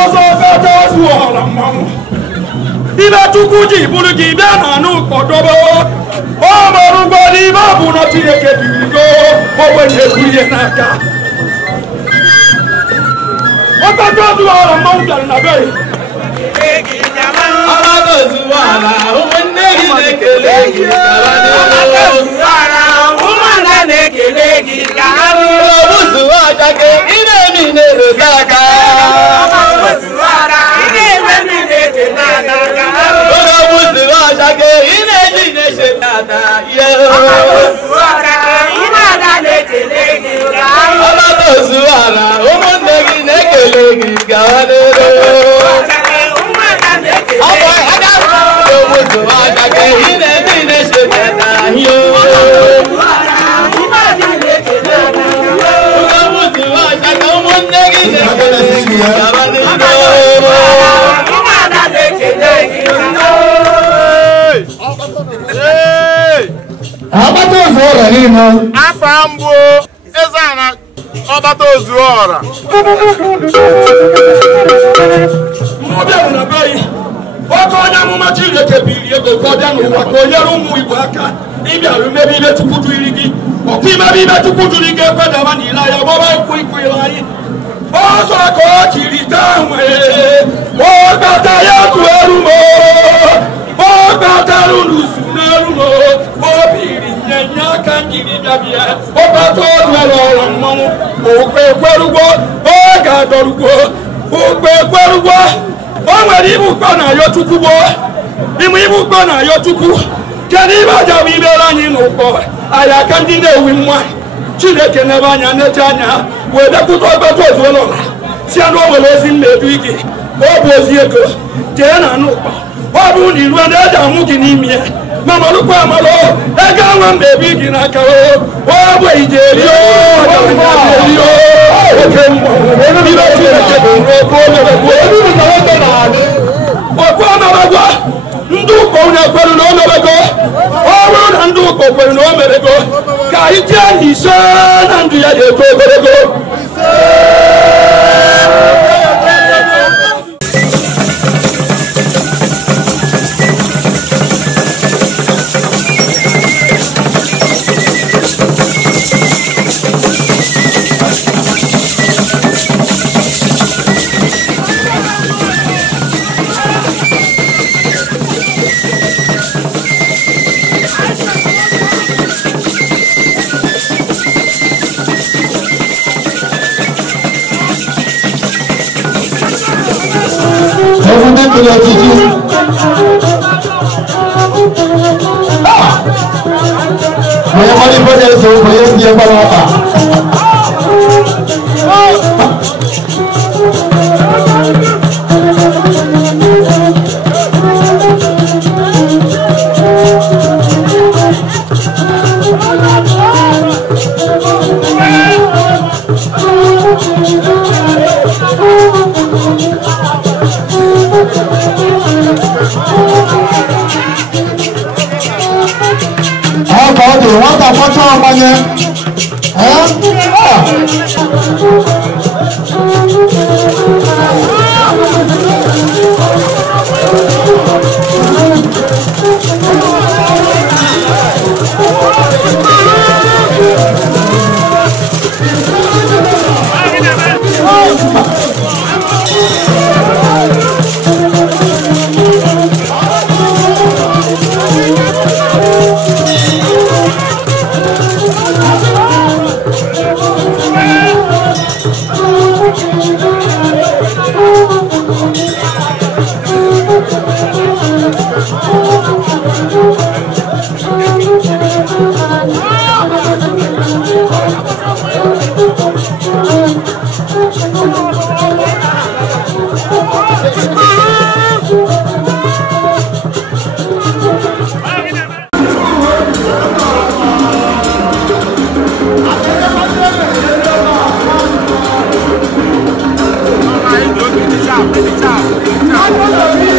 ọzọ kata ozu ọla mmanwụ ibe Chukwu ji bụrụ gị bịa na anụ kpọdobe ọ marụ ụgwọ n'ime abụ na Chineke birigo ogbenye ebu ihe n'aka ọkata ozu ọla mmanwụ bịara na be Afambo ezana ọbata ozuora mọbịa na be oke onye amụma Chineke biri ego ka ọ bịa n'ụwa ka o nyere ụmụ Igbo aka ịbịarụ mebe ibe Chukwu dụrụ gị ọkwa imebe ibe Chukwu dụrụ gị ekwedaba n'ile anya gbaba ikwu ikwu ile anyị ọzọ ka o jiri taa nwee ọkpata ya tụ eru m ọkpatara n'usu n'elu m obiri nye aka njiri bịabịa ọkpata ọdụrụ ọrụ mmanwụ okpe ekwerugwo oge adọrugwo okpe ekwerugwo o nwere ibu ụkpọ na-ayọ Chukwu gboo ime ibu ụkpọ na-ayọ Chukwu kedu ibe aja bụ ibere anyị n'ụkpọ anyị aka ndị na-ewi mma Chineke n'ebe anya neche anya wee depụta ọkpata ozuolọla si anụ o nwere ozi mmedu ike ọ bụ ozi ego jee na anụ ụkpọ ọ bụ na iru ndị eji amụ gị n'ime ya ma malụkwa amalụ ego anwa mbebi gị n'aka ọ bụ ijeri okwu ọmabagwa ndị ụkọ onye kwere na o merego ọ bụrụ na ndị ụkọ kwere na o merego ka anyị tie anyị ise na ndụ ya ga-eto ogologo Ciao.